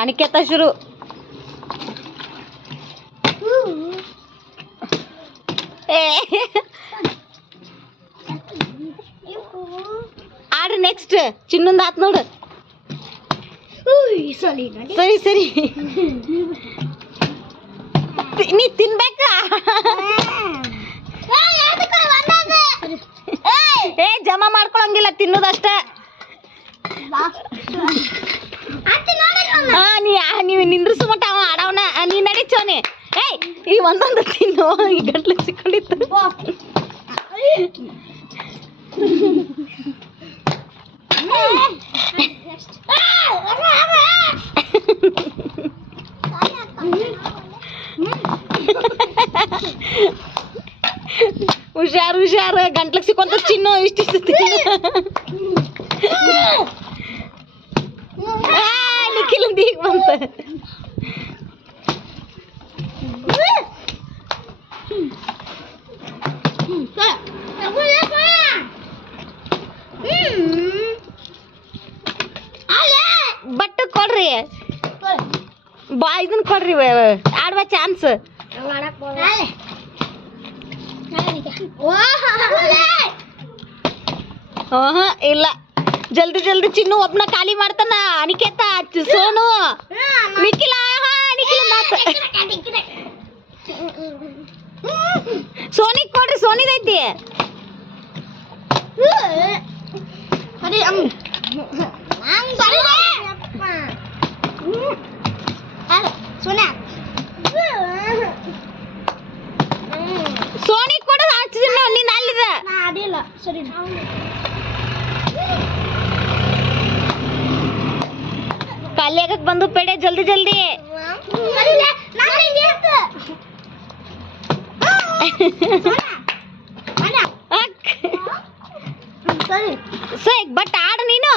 ಅನಿಕೇತ ಶುರು. ಆಡ್ರಿ ನೆಕ್ಸ್ಟ್ ಚಿನ್ನೊಂದು ಆತ್ ನೋಡು. ಸರಿ ಸರಿ ನೀ ತಿನ್ಬೇಕ. ಏ ಜಮಾ ಮಾಡ್ಕೊಳಂಗಿಲ್ಲ, ತಿನ್ನೋದಷ್ಟ. ನೀವು ನಿಂದ್ರಿಸು ಮಟ್ಟ ಅವ ಆಡವನ. ನೀ ನಡೀಚೋನಿ. ಏಯ್ ಈ ಒಂದೊಂದು ತಿನ್ನು, ಈ ಗಂಟ್ಲು ಸಿಕ್ಕೊಂಡಿತ್ತು. ಹುಷಾರು ಹುಷಾರು, ಗಂಟ್ಲಿಗೆ ಸಿಕ್ಕೊಂತ ಚಿನ್ನು. ಇಷ್ಟಿಷ್ಟು ನಿಖಿಲಂದ ಈಗ ಬಂತ. ಬಟ್ ಕೊಡ್ರಿ, ಇದನ್ನ ಕೊಡ್ರಿ, ಆಡುವ ಚಾನ್ಸ್. ಇಲ್ಲ, ಜಲ್ದಿ ಜಲ್ದಿ ಚಿನ್ನು ಒಬ್ನ ಖಾಲಿ ಮಾಡ್ತಾನ. ಅನಿಕೇತ, ಸೋನು, ನಿಖಿಲ. ನಿಖಿಲ ಮಾತ ಸೋನಿಗ್ ಕೊಡ್ರಿ, ಸೋನಿದೈತಿ. ಸೋನಿಗ್ ಕೊಡ. ನೀನ್ ಅಲ್ಲಿದ ಖಾಲಿ ಆಗಕ್ ಬಂದು ಪೇಡೆ. ಜಲ್ದಿ ಜಲ್ದಿ. ಸರಿ ಬಟ್ ಆಡು ನೀನು.